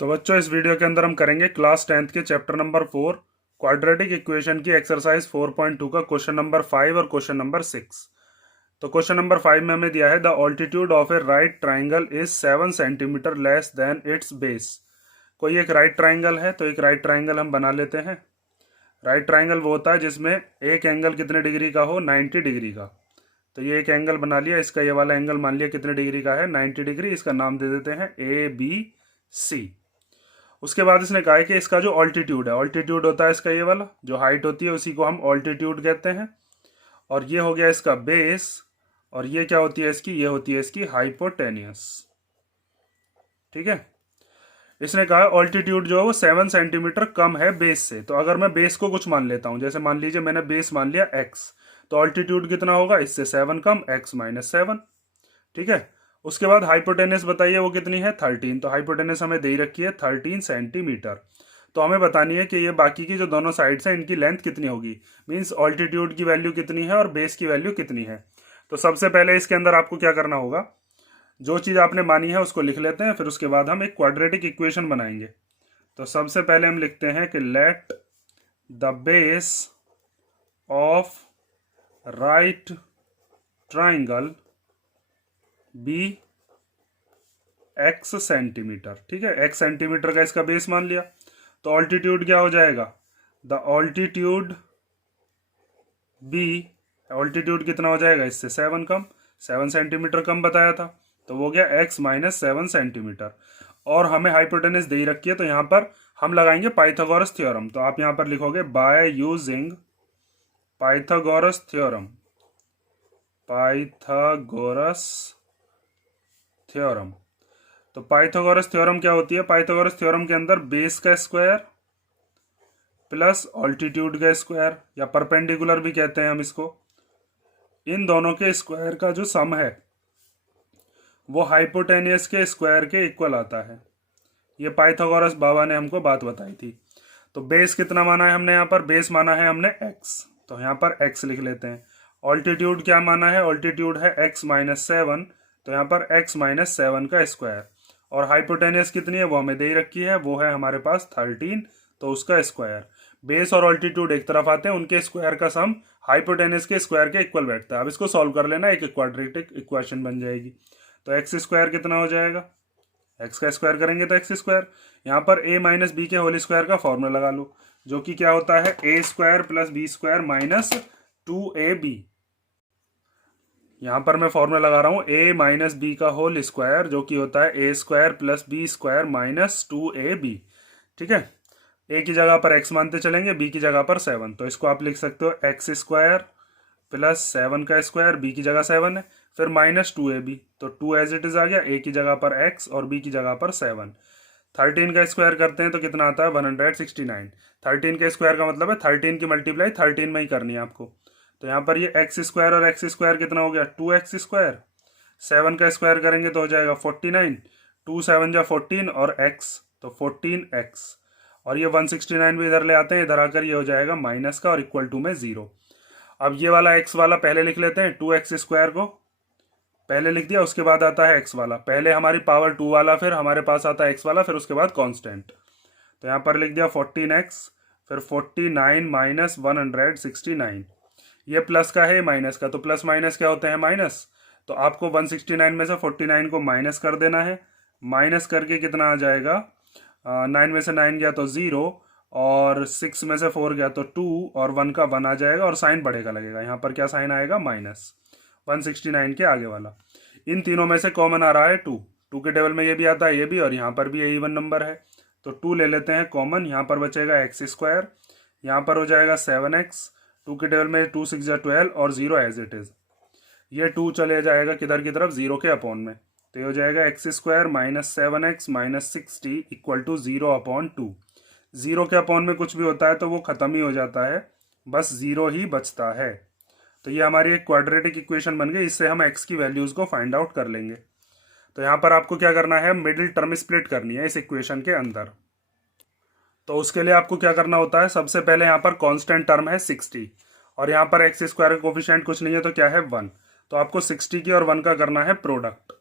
तो बच्चों इस वीडियो के अंदर हम करेंगे क्लास 10th के चैप्टर नंबर 4 क्वाड्रेटिक इक्वेशन की एक्सरसाइज 4.2 का क्वेश्चन नंबर 5 और क्वेश्चन नंबर 6। तो क्वेश्चन नंबर 5 में हमें दिया है the altitude of A right triangle is 7 centimetre less than it's base. कोई एक राइट ट्राइंगल है, तो एक राइट ट्राइंगल हम बना लेते हैं। राइट ट्राइंगल वो होता है जिसमें एक एंगल कितने डिग्री का हो, 90 डिग्री का। तो ये एक एंगल बना लिया, इसका ये वाला एंगल मान लिया कितने डिग्री का है, 90 डिग्री। इसका नाम दे देते हैं ABC। उसके बाद इसने कहा है कि इसका जो ऑल्टीट्यूड है, ऑल्टीट्यूड होता है इसका ये वाला, जो हाइट होती है उसी को हम ऑल्टीट्यूड कहते हैं। और ये हो गया इसका बेस, और ये क्या होती है इसकी, ये होती है इसकी हाइपोटेनियस। ठीक है। इसने कहा ऑल्टीट्यूड जो है वो 7 सेंटीमीटर कम है बेस से। तो अगर मैं बेस को कुछ मान लेता हूं, जैसे मान लीजिए मैंने बेस मान लिया x, तो ऑल्टीट्यूड कितना होगा, इससे 7 कम, x माइनस 7। ठीक है। उसके बाद हाइपोटेनस बताइए वो कितनी है, 13। तो हाइपोटेनस हमें दे ही रखी है 13 सेंटीमीटर। तो हमें बतानी है कि ये बाकी की जो दोनों साइड्स हैं इनकी लेंथ कितनी होगी, मींस ऑल्टीट्यूड की वैल्यू कितनी है और बेस की वैल्यू कितनी है। तो सबसे पहले इसके अंदर आपको क्या करना होगा, जो चीज़ आपने मानी है उसको लिख लेते हैं, फिर उसके बाद हम एक क्वाड्रेटिक इक्वेशन बनाएंगे। तो सबसे पहले हम लिखते हैं कि let the base of right triangle be x centimetre. ठीक है, x सेंटीमीटर का इसका बेस मान लिया। तो ऑल्टीट्यूड क्या हो जाएगा, द ऑल्टीट्यूड बी, ऑल्टीट्यूड कितना हो जाएगा, इससे 7 कम, 7 सेंटीमीटर कम बताया था, तो वो गया x माइनस 7 सेंटीमीटर। और हमें हाइपोटेनस दे ही रखी है, तो यहाँ पर हम लगाएंगे पाइथागोरस थ्योरम। तो आप यहाँ पर लिखोगे by using Pythagoras theorem, Pythagoras theorem. तो पाइथागोरस थ्योरम क्या होती है, पाइथागोरस थ्योरम के अंदर बेस का स्क्वायर प्लस ऑल्टीट्यूड का स्क्वायर, या परपेंडिकुलर भी कहते हैं हम इसको, इन दोनों के स्क्वायर का जो सम है वो हाइपोटेनियस के स्क्वायर के इक्वल आता है। ये पाइथागोरस बाबा ने हमको बात बताई थी। तो बेस कितना माना है हमने, यहाँ पर बेस माना है हमने x, तो यहाँ पर x लिख लेते हैं। ऑल्टीट्यूड क्या माना है, ऑल्टीट्यूड है x माइनस 7, तो यहाँ पर x माइनस 7 का स्क्वायर। और हाइपोटेनियस कितनी है वो हमें दे रखी है, वो है हमारे पास 13, तो उसका स्क्वायर। बेस और ऑल्टीट्यूड एक तरफ आते हैं, उनके स्क्वायर का सम हाइपोटेनियस के स्क्वायर के इक्वल बैठता है। अब इसको सॉल्व कर लेना, एक क्वाड्रेटिक इक्वेशन बन जाएगी। तो एक्स स्क्वायर कितना हो जाएगा, एक्स का स्क्वायर करेंगे तो एक्स स्क्वायर, यहाँ पर ए माइनस बी के होल स्क्वायर का फॉर्मूला लगा लो, जो कि क्या होता है A square plus B square minus 2ab। यहाँ पर मैं फॉर्मूला लगा रहा हूँ ए माइनस बी का होल स्क्वायर, जो कि होता है A square plus B square minus 2ab। ठीक है। ए की जगह पर एक्स मानते चलेंगे, बी की जगह पर 7, तो इसको आप लिख सकते हो एक्स स्क्वायर प्लस 7 का स्क्वायर, बी की जगह 7 है, फिर माइनस 2ab, तो 2 एज इट इज आ गया, ए की जगह पर x और b की जगह पर 7। 13 का स्क्वायर करते हैं तो कितना आता है 169। 13 का स्क्वायर का मतलब है 13 की मल्टीप्लाई 13 में ही करनी है आपको। तो यहाँ पर ये एक्स स्क्वायर और एक्स स्क्वायर कितना हो गया 2x स्क्वायर, 7 का स्क्वायर करेंगे तो हो जाएगा 49, 2 7 जा 14 और x, तो 14x। और ये 169 भी इधर ले आते हैं, इधर आकर ये हो जाएगा माइनस का और इक्वल टू में 0। अब ये वाला x वाला पहले लिख लेते हैं, 2x स्क्वायर को पहले लिख दिया, उसके बाद आता है x वाला, पहले हमारी पावर 2 वाला, फिर हमारे पास आता है x वाला, फिर उसके बाद कांस्टेंट। तो यहाँ पर लिख दिया 14x, फिर 49 माइनस 169। ये प्लस का है माइनस का, तो प्लस माइनस क्या होते हैं माइनस। तो आपको 169 में से 49 को माइनस कर देना है। माइनस करके कितना आ जाएगा, 9 में से 9 गया तो 0, और 6 में से 4 गया तो 2, और 1 का 1 आ जाएगा, और साइन बढ़ेगा लगेगा। यहाँ पर क्या साइन आएगा, माइनस 169 के आगे वाला। इन तीनों में से कॉमन आ रहा है 2, 2 के टेबल में ये भी आता है, ये भी, और यहाँ पर भी ये इवन नंबर है, तो 2 ले लेते हैं कॉमन। यहाँ पर बचेगा एक्स स्क्वायर, यहाँ पर हो जाएगा 7x, 2 के टेबल में 2 6 12 और 0 एज इट इज। ये 2 चले जाएगा किधर की तरफ, 0 के अपॉन में, तो ये हो जाएगा x square minus 7x minus 60 equal to 0/2। 0 के अपॉन में कुछ भी होता है तो वो खत्म ही हो जाता है, बस 0 ही बचता है। तो ये हमारी एक क्वाड्रेटिक इक्वेशन बन गई, इससे हम x की वैल्यूज को फाइंड आउट कर लेंगे। तो यहाँ पर आपको क्या करना है, मिडिल टर्म स्प्लिट करनी है इस इक्वेशन के अंदर। तो उसके लिए आपको क्या करना होता है, सबसे पहले यहाँ पर कांस्टेंट टर्म है 60, और यहाँ पर एक्स स्क्वायर का कोफिशिएंट कुछ नहीं है तो क्या है 1। तो आपको 60 की और 1 का करना है प्रोडक्ट।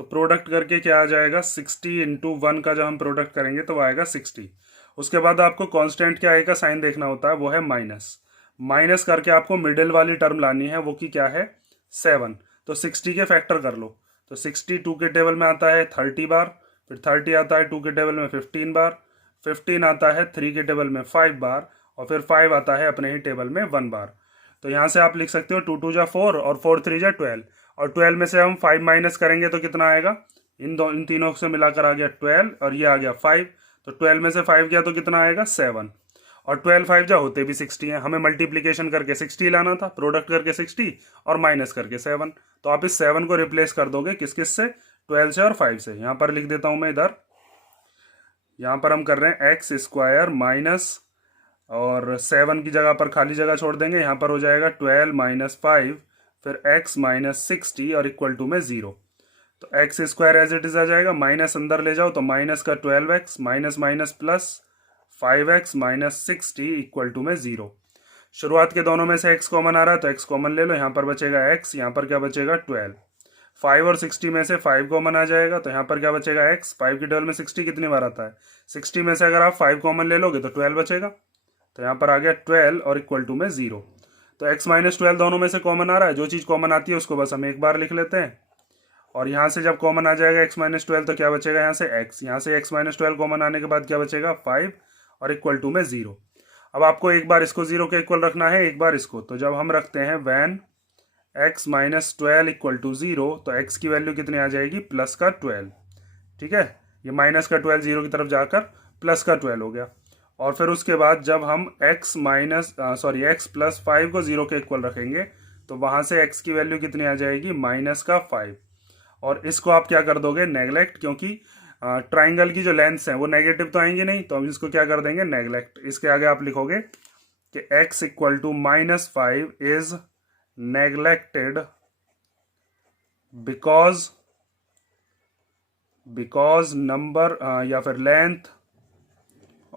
तो प्रोडक्ट करके क्या आ जाएगा 60 इंटू 1 का जब हम प्रोडक्ट करेंगे तो वो आएगा 60। उसके बाद आपको कांस्टेंट क्या आएगा साइन देखना होता है, वो है माइनस। माइनस करके आपको मिडिल वाली टर्म लानी है, वो की क्या है 7। तो 60 के फैक्टर कर लो। तो 60 2 के टेबल में आता है 30 बार, फिर 30 आता है 2 के टेबल में 15 बार, 15 आता है 3 के टेबल में 5 बार, और फिर 5 आता है अपने ही टेबल में 1 बार। तो यहाँ से आप लिख सकते हो 2 2 जा 4 और 4 3 जा 12, और 12 में से हम 5 माइनस करेंगे तो कितना आएगा, इन तीनों से मिलाकर आ गया 12 और ये आ गया 5। तो 12 में से 5 गया तो कितना आएगा 7, और 12 5 जा होते भी 60 हैं। हमें मल्टीप्लीकेशन करके 60 लाना था, प्रोडक्ट करके 60 और माइनस करके 7। तो आप इस 7 को रिप्लेस कर दोगे किस किस से, 12 से और 5 से। यहाँ पर लिख देता हूँ मैं इधर, यहाँ पर हम कर रहे हैं एक्स स्क्वायर माइनस, और 7 की जगह पर खाली जगह छोड़ देंगे, यहाँ पर हो जाएगा 12 माइनस 5, फिर x माइनस 60 और इक्वल टू में 0। तो X square as it is आ जाएगा, माइनस अंदर ले जाओ तो माइनस का 12x minus minus plus 5x minus 60 equal to में 0। शुरुआत के दोनों में से x कॉमन आ रहा है तो x कॉमन ले लो, यहाँ पर बचेगा x, यहाँ पर क्या बचेगा 12। 5 और 60 में से 5 कॉमन आ जाएगा तो यहाँ पर क्या बचेगा x। 5 की 12 में 60 कितनी बार आता है, 60 में से अगर आप 5 कॉमन ले लोगे तो 12 बचेगा। तो यहाँ पर आ गया 12 और इक्वल टू में 0। तो x माइनस 12 दोनों में से कॉमन आ रहा है, जो चीज़ कॉमन आती है उसको बस हम एक बार लिख लेते हैं। और यहाँ से जब कॉमन आ जाएगा x माइनस 12 तो क्या बचेगा यहाँ से x, यहाँ से x माइनस 12 कॉमन आने के बाद क्या बचेगा 5 और इक्वल टू में 0। अब आपको एक बार इसको 0 के इक्वल रखना है, एक बार इसको। तो जब हम रखते हैं when x minus 12 equal to 0 तो x की वैल्यू कितनी आ जाएगी प्लस का 12। ठीक है, ये माइनस का 12 0 की तरफ जाकर प्लस का 12 हो गया। और फिर उसके बाद जब हम x प्लस 5 को 0 के इक्वल रखेंगे तो वहाँ से x की वैल्यू कितनी आ जाएगी माइनस का 5। और इसको आप क्या कर दोगे नेगलेक्ट, क्योंकि ट्राइंगल की जो लेंथ्स हैं वो नेगेटिव तो आएंगी नहीं, तो हम इसको क्या कर देंगे नेगलेक्ट। इसके आगे आप लिखोगे कि x equal to minus 5 is neglected because number या फिर length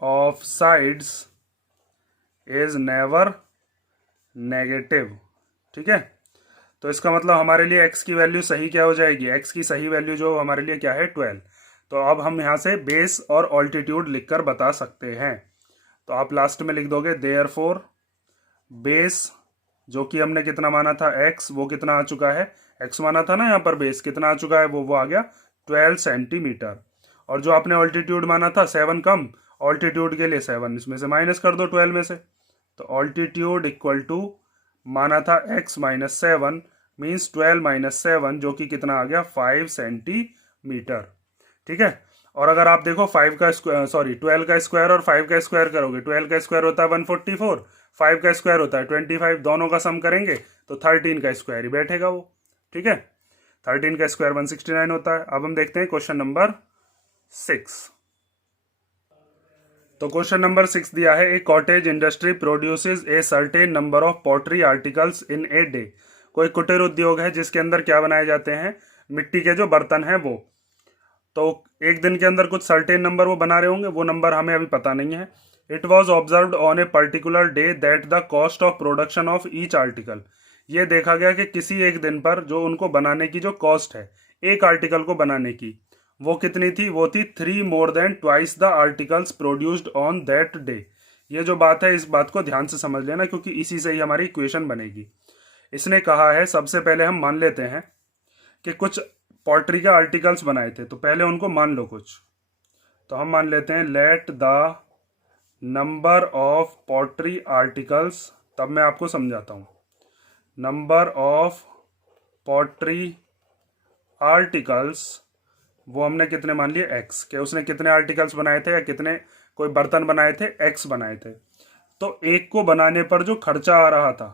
of sides is never negative. ठीक है, तो इसका मतलब हमारे लिए x की वैल्यू सही क्या हो जाएगी, x की सही वैल्यू जो हमारे लिए क्या है 12। तो अब हम यहाँ से बेस और ऑल्टीट्यूड लिखकर बता सकते हैं। तो आप लास्ट में लिख दोगे देयरफॉर बेस, जो कि हमने कितना माना था x, वो कितना आ चुका है, x माना था ना यहाँ पर, बेस कितना आ चुका है वो आ गया 12 सेंटीमीटर। और जो आपने ऑल्टीट्यूड माना था 7 कम, ऑल्टीट्यूड के लिए 7 इसमें से माइनस कर दो 12 में से। तो ऑल्टीट्यूड इक्वल टू माना था x माइनस 7 मीन्स 12 माइनस 7, जो कि कितना आ गया 5 सेंटीमीटर। ठीक है, और अगर आप देखो 12 का स्क्वायर और 5 का स्क्वायर करोगे, 12 का स्क्वायर होता है 144, 5 का स्क्वायर होता है 25, दोनों का सम करेंगे तो 13 का स्क्वायर ही बैठेगा वो। ठीक है, 13 का स्क्वायर 169 होता है। अब हम देखते हैं क्वेश्चन नंबर 6। तो क्वेश्चन नंबर 6 दिया है, a cottage industry produces a certain number of pottery articles in a day. कोई कुटीर उद्योग है जिसके अंदर क्या बनाए जाते हैं, मिट्टी के जो बर्तन हैं वो। तो एक दिन के अंदर कुछ सर्टेन नंबर वो बना रहे होंगे, वो नंबर हमें अभी पता नहीं है। It was observed on a particular day that the cost of production of each article. ये देखा गया कि किसी एक दिन पर जो उनको बनाने की जो कॉस्ट है एक आर्टिकल को बनाने की, वो कितनी थी, वो थी 3 more than twice the articles produced on that day. ये जो बात है इस बात को ध्यान से समझ लेना, क्योंकि इसी से ही हमारी इक्वेशन बनेगी। इसने कहा है सबसे पहले हम मान लेते हैं कि कुछ पॉटरी के आर्टिकल्स बनाए थे, तो पहले उनको मान लो कुछ। तो हम मान लेते हैं let the number of pottery articles, तब मैं आपको समझाता हूँ। नंबर ऑफ पॉटरी आर्टिकल्स वो हमने कितने मान लिए x, के उसने कितने आर्टिकल्स बनाए थे या कितने कोई बर्तन बनाए थे, x बनाए थे। तो एक को बनाने पर जो खर्चा आ रहा था,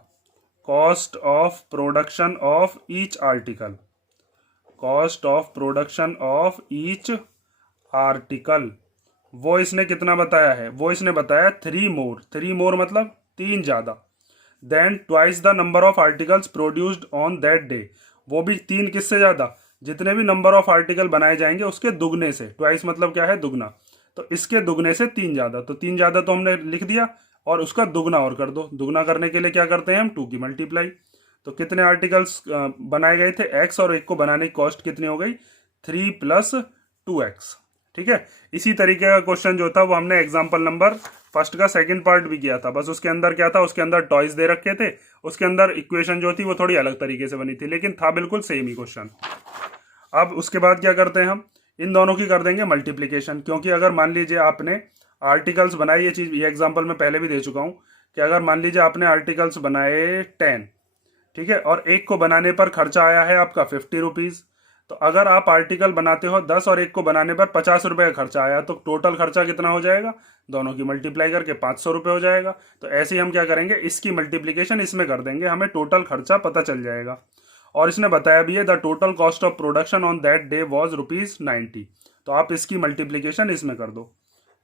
cost of production of each article, cost of production of each article, वो इसने कितना बताया है, वो इसने बताया 3 मोर। 3 मोर मतलब 3 ज्यादा, then twice the number of articles produced on that day, वो भी 3 किससे ज्यादा, जितने भी नंबर ऑफ आर्टिकल बनाए जाएंगे उसके दुगने से। ट्वाइस मतलब क्या है, दुगना, तो इसके दुगने से 3 ज्यादा। तो 3 ज्यादा तो हमने लिख दिया, और उसका दुगना और कर दो। दुगना करने के लिए क्या करते हैं हम, 2 की मल्टीप्लाई। तो कितने आर्टिकल्स बनाए गए थे, x, और एक को बनाने की कॉस्ट कितनी हो गई 3 प्लस 2x। ठीक है, इसी तरीके का क्वेश्चन जो था वो हमने एग्जाम्पल नंबर फर्स्ट का सेकंड पार्ट भी किया था। बस उसके अंदर क्या था, उसके अंदर टॉयज दे रखे थे, उसके अंदर इक्वेशन जो थी वो थोड़ी अलग तरीके से बनी थी, लेकिन था बिल्कुल सेम ही क्वेश्चन। अब उसके बाद क्या करते हैं, हम इन दोनों की कर देंगे मल्टीप्लीकेशन, क्योंकि अगर मान लीजिए आपने आर्टिकल्स बनाए, ये चीज़ ये एग्जाम्पल मैं पहले भी दे चुका हूँ कि अगर मान लीजिए आपने आर्टिकल्स बनाए 10, ठीक है, और एक को बनाने पर खर्चा आया है आपका 50 रुपीज़, तो अगर आप आर्टिकल बनाते हो 10 और एक को बनाने पर 50 रुपये का खर्चा आया, तो टोटल खर्चा कितना हो जाएगा, दोनों की मल्टीप्लाई करके 500 रुपये हो जाएगा। तो ऐसे ही हम क्या करेंगे, इसकी मल्टीप्लीकेशन इसमें कर देंगे, हमें टोटल खर्चा पता चल जाएगा। और इसने बताया भी है the total cost of production on that day was ₹90। तो आप इसकी मल्टीप्लीकेशन इसमें कर दो।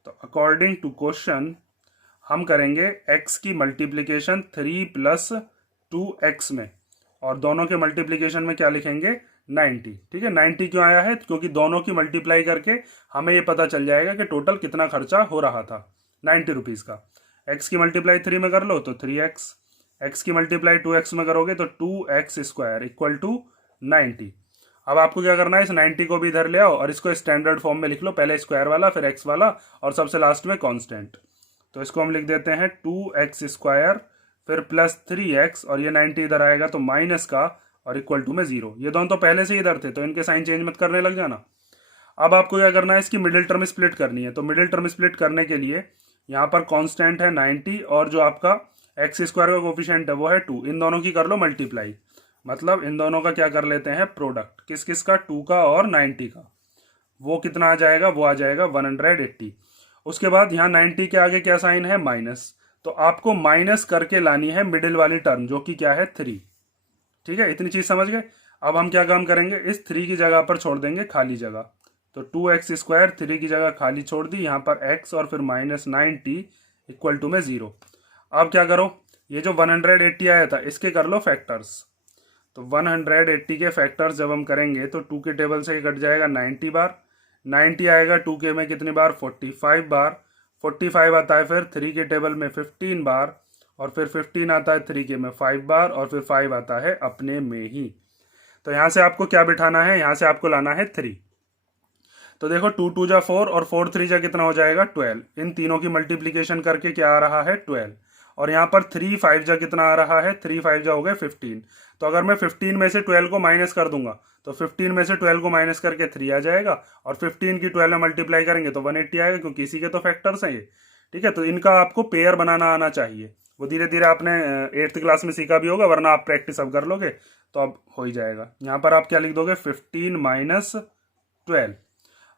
तो अकॉर्डिंग टू क्वेश्चन हम करेंगे x की मल्टीप्लीकेशन 3 प्लस 2x में, और दोनों के मल्टीप्लीकेशन में क्या लिखेंगे, 90। ठीक है, 90 क्यों आया है, क्योंकि दोनों की मल्टीप्लाई करके हमें ये पता चल जाएगा कि टोटल कितना खर्चा हो रहा था, 90 रुपीज़ का। x की मल्टीप्लाई 3 में कर लो तो 3x, x की मल्टीप्लाई 2x में करोगे तो 2x² इक्वल टू 90। अब आपको क्या करना है, इस 90 को भी इधर ले आओ और इसको स्टैंडर्ड फॉर्म में लिख लो, पहले स्क्वायर वाला फिर x वाला और सबसे लास्ट में कांस्टेंट। तो इसको हम लिख देते हैं 2x² फिर प्लस 3x, और ये 90 इधर आएगा तो माइनस का और इक्वल टू में 0। ये दोनों तो पहले से ही इधर थे तो इनके साइन चेंज मत करने लग जाना। अब आपको क्या करना है, इसकी मिडिल टर्म स्प्लिट करनी है। तो मिडिल टर्म स्प्लिट करने के लिए यहाँ पर कांस्टेंट है 90 और जो आपका x² का कोफिशिएंट है वो है 2, इन दोनों की कर लो मल्टीप्लाई। मतलब इन दोनों का क्या कर लेते हैं, प्रोडक्ट, किस किस का, 2 का और 90 का। वो कितना आ जाएगा, वो आ जाएगा 180। उसके बाद यहाँ 90 के आगे क्या साइन है, माइनस, तो आपको माइनस करके लानी है मिडिल वाली टर्म जो कि क्या है 3। ठीक है, इतनी चीज समझ गए। अब हम क्या काम करेंगे, इस 3 की जगह पर छोड़ देंगे खाली जगह। तो 2x², 3 की जगह खाली छोड़ दी, यहाँ पर x और फिर -90 इक्वल टू में 0। अब क्या करो, ये जो 180 आया था इसके कर लो फैक्टर्स। तो 180 के फैक्टर्स जब हम करेंगे तो 2 के टेबल से कट जाएगा 90 बार, 90 आएगा 2 के में कितनी बार, 45 बार, 45 आता है फिर 3 के टेबल में 15 बार, और फिर 15 आता है 3 के में 5 बार, और फिर 5 आता है अपने में ही। तो यहाँ से आपको क्या बिठाना है, यहाँ से आपको लाना है 3। तो देखो 2 2 जा 4 और 4 3 जा कितना हो जाएगा 12। इन तीनों की मल्टीप्लीकेशन करके क्या आ रहा है 12, और यहाँ पर 3 5 जा कितना आ रहा है, 3 5 जा हो गए 15। तो अगर मैं 15 में से 12 को माइनस कर दूंगा तो 15 में से 12 को माइनस करके 3 आ जाएगा, और 15 की 12 में मल्टीप्लाई करेंगे तो 180 आएगा, क्योंकि इसी के तो फैक्टर्स हैं ये। ठीक है, तो इनका आपको पेयर बनाना आना चाहिए। वो धीरे धीरे आपने 8th क्लास में सीखा भी होगा, वरना आप प्रैक्टिस अब कर लोगे तो अब हो ही जाएगा। यहाँ पर आप क्या लिख दोगे, 15 माइनस 12।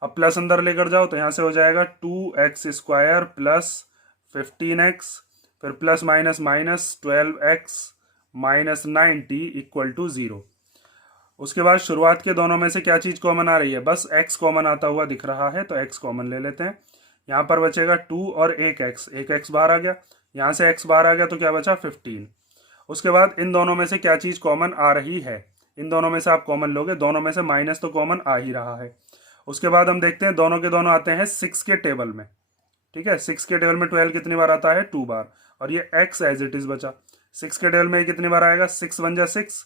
अब प्लस अंदर लेकर जाओ तो यहाँ से हो जाएगा 2x² प्लस 15x, फिर plus minus minus 12x minus 90 equal to 0। उसके बाद शुरुआत के दोनों में से क्या चीज़ कॉमन आ रही है, बस x कॉमन आता हुआ दिख रहा है तो x कॉमन ले लेते हैं। यहाँ पर बचेगा 2 और एक x बाहर आ गया, यहाँ से x बाहर आ गया तो क्या बचा 15। उसके बाद इन दोनों में से क्या चीज़ कॉमन आ रही है, इन दोनों में से आप कॉमन लोगे, दोनों में से माइनस तो कॉमन आ ही रहा है। उसके बाद हम देखते हैं दोनों के दोनों आते हैं 6 के टेबल में। ठीक है, 6 के टेबल में 12 कितनी बार आता है, 2 बार, और ये x एज इट इज बचा। 6 के टेबल में कितनी बार आएगा, 6 1 जा 6,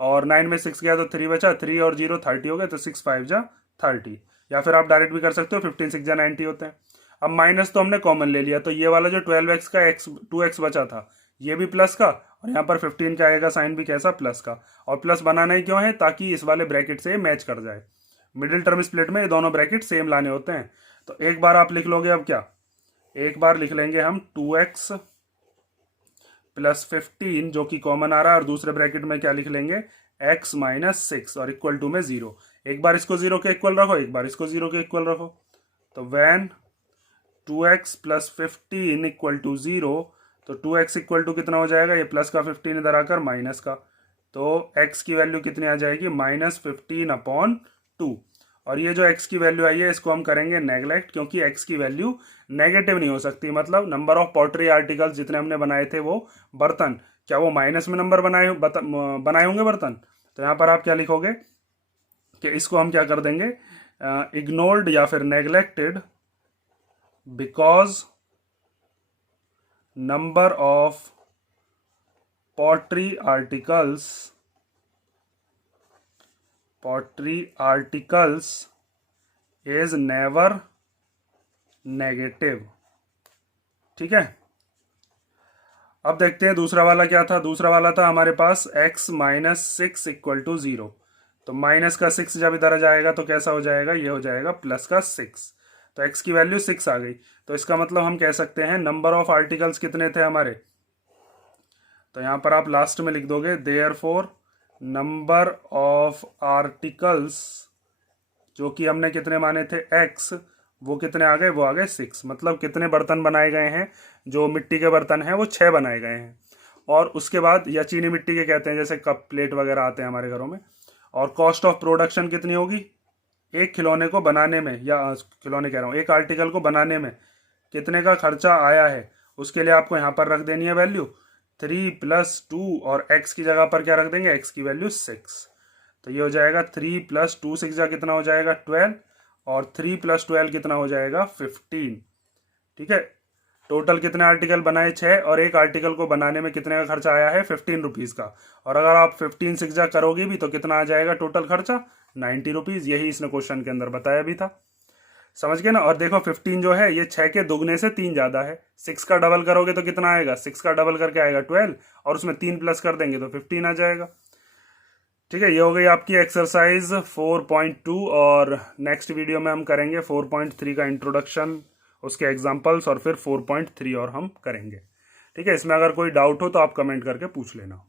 और 9 में 6 गया तो 3 बचा, 3 और 0 30 हो गए, तो 6 5 जा 30। या फिर आप डायरेक्ट भी कर सकते हो, 15 6 जा 90 होते हैं। अब माइनस तो हमने कॉमन ले लिया, तो ये वाला जो 12x का x 2x बचा था ये भी प्लस का, और यहाँ पर 15 का आएगा साइन भी कैसा, प्लस का। और प्लस बनाना ही क्यों है, ताकि इस वाले ब्रैकेट से मैच कर जाए। मिडिल टर्म स्प्लिट में ये दोनों ब्रैकेट सेम लाने होते हैं। तो एक बार आप लिख लोगे, अब क्या, एक बार लिख लेंगे हम 2x प्लस 15 जो कि कॉमन आ रहा है, और दूसरे ब्रैकेट में क्या लिख लेंगे, x माइनस 6 और इक्वल टू में 0। एक बार इसको 0 के इक्वल रखो, एक बार इसको 0 के इक्वल रखो। तो van 2x plus 15 equal to 0, तो 2x इक्वल टू कितना हो जाएगा, ये प्लस का 15 इधर आकर माइनस का, तो x की वैल्यू कितनी आ जाएगी, -15/2। और ये जो x की वैल्यू आई है इसको हम करेंगे नेगलेक्ट, क्योंकि x की वैल्यू नेगेटिव नहीं हो सकती। मतलब नंबर ऑफ पॉटरी आर्टिकल्स जितने हमने बनाए थे वो बर्तन, क्या वो माइनस में नंबर बनाए होंगे बर्तन। तो यहाँ पर आप क्या लिखोगे कि इसको हम क्या कर देंगे, इग्नोर्ड या फिर neglected because number of pottery articles pottery articles is never negative. ठीक है, अब देखते हैं दूसरा वाला क्या था। दूसरा वाला था हमारे पास x माइनस 6 इक्वल टू 0। तो माइनस का 6 जब इधर आ जाएगा तो कैसा हो जाएगा, ये हो जाएगा प्लस का 6। तो x की वैल्यू 6 आ गई। तो इसका मतलब हम कह सकते हैं नंबर ऑफ आर्टिकल्स कितने थे हमारे। तो यहां पर आप लास्ट में लिख दोगे देयरफॉर नंबर ऑफ आर्टिकल्स, जो कि हमने कितने माने थे x, वो कितने आ गए, वो आ गए 6। मतलब कितने बर्तन बनाए गए हैं, जो मिट्टी के बर्तन हैं वो 6 बनाए गए हैं। और उसके बाद, या चीनी मिट्टी के कहते हैं, जैसे कप प्लेट वगैरह आते हैं हमारे घरों में। और कॉस्ट ऑफ प्रोडक्शन कितनी होगी, एक खिलौने को बनाने में, या खिलौने कह रहा हूँ, एक आर्टिकल को बनाने में कितने का खर्चा आया है, उसके लिए आपको यहाँ पर रख देनी है वैल्यू 3 + 2, और x की जगह पर क्या रख देंगे, x की वैल्यू 6। तो ये हो जाएगा 3 + 2 6 कितना हो जाएगा 12, और 3 + 12 कितना हो जाएगा 15। ठीक है, टोटल कितने आर्टिकल बनाए 6, और एक आर्टिकल को बनाने में कितने का खर्चा आया है 15 रुपीज़ का। और अगर आप 15 6 करोगे भी तो कितना आ जाएगा टोटल खर्चा 90 रुपीज़। यही इसने क्वेश्चन के अंदर बताया भी था, समझ गए ना। और देखो 15 जो है ये 6 के दुगने से 3 ज़्यादा है। 6 का डबल करोगे तो कितना आएगा, 6 का डबल करके आएगा 12, और उसमें 3 प्लस कर देंगे तो 15 आ जाएगा। ठीक है, ये हो गई आपकी एक्सरसाइज 4.2, और नेक्स्ट वीडियो में हम करेंगे 4.3 का इंट्रोडक्शन, उसके एग्जाम्पल्स, और फिर 4.3 और हम करेंगे। ठीक है, इसमें अगर कोई डाउट हो तो आप कमेंट करके पूछ लेना।